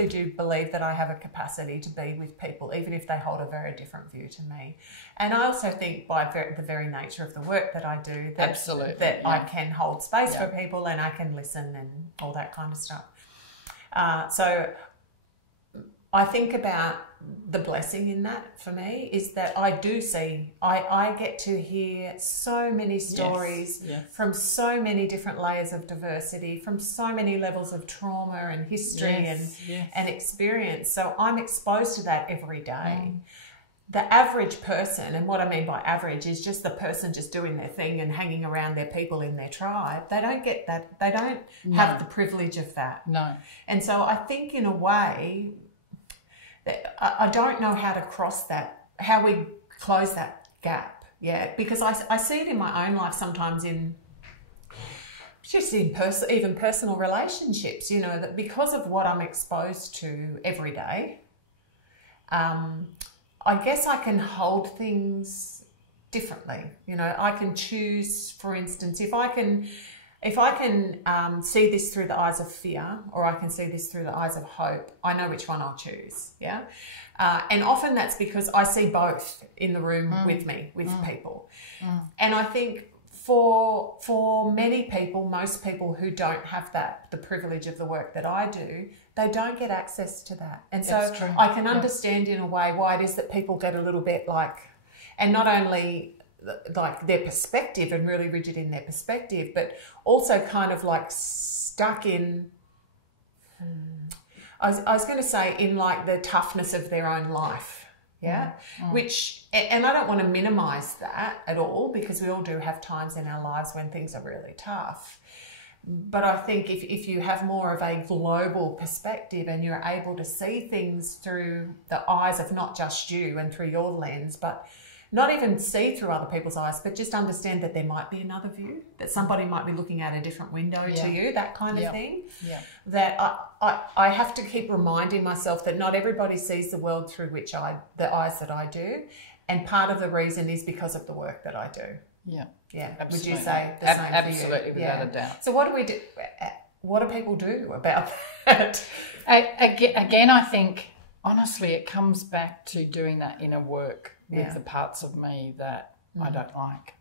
really do believe that I have a capacity to be with people, even if they hold a very different view to me. And I also think by the very nature of the work that I do, that, Absolutely, that yeah. I can hold space Yeah. for people and I can listen and all that kind of stuff. So I think about the blessing in that for me is that I do see, I get to hear so many stories Yes. from so many different layers of diversity, from so many levels of trauma and history and experience. So I'm exposed to that every day. The average person, and what I mean by average is just the person just doing their thing and hanging around their people in their tribe. They don't get that. They don't have the privilege of that. No. And so I think in a way, I don't know how to cross that, how we close that gap. Yeah, because I see it in my own life sometimes in just in even personal relationships, you know, that because of what I'm exposed to every day, I guess I can hold things differently. You know, I can choose, for instance, if I can see this through the eyes of fear, or I can see this through the eyes of hope, I know which one I'll choose, yeah? And often that's because I see both in the room with me, with people. And I think for many people, most people who don't have the privilege of the work that I do, they don't get access to that. And so I can understand in a way why it is that people get a little bit like, and not only like their perspective and really rigid in their perspective, but also kind of like stuck in, I was going to say in like the toughness of their own life. Yeah. Which, and I don't want to minimize that at all, because we all do have times in our lives when things are really tough. But I think if you have more of a global perspective and you're able to see things through the eyes of not just you and through your lens, but not even see through other people's eyes, but just understand that there might be another view, that somebody might be looking at a different window to you, that kind of thing. Yeah. That I have to keep reminding myself that not everybody sees the world through the eyes that I do. And part of the reason is because of the work that I do. Yeah. Yeah. Absolutely. Would you say the same for you? Absolutely, without a doubt. So what do we do? What do people do about that? Again, I think, honestly, it comes back to doing that inner work with the parts of me that I don't like,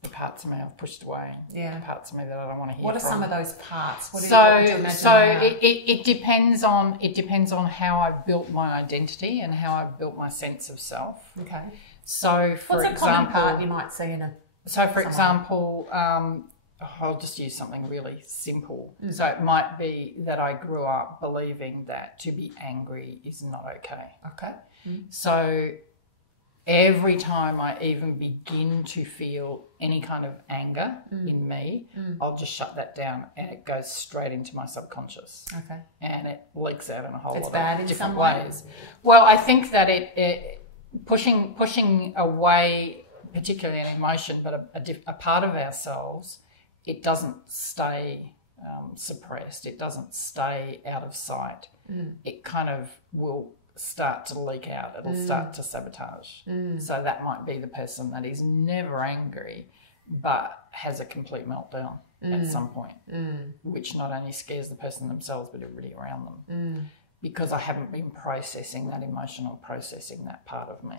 the parts of me I've pushed away, the parts of me that I don't want to hear What are from. some of those parts? What would you imagine it depends on how I've built my identity and how I've built my sense of self. Okay. So for example, common part you might see in a. So for example, I'll just use something really simple. So it might be that I grew up believing that to be angry is not okay. Okay. So every time I even begin to feel any kind of anger in me, I'll just shut that down and it goes straight into my subconscious. Okay. And it leaks out in a whole lot of different ways. Well, I think that it pushing away, particularly an emotion, but a part of ourselves, it doesn't stay suppressed. It doesn't stay out of sight. It kind of will start to leak out. It'll start to sabotage. So that might be the person that is never angry but has a complete meltdown at some point, which not only scares the person themselves but everybody around them, because I haven't been processing that emotion or processing that part of me.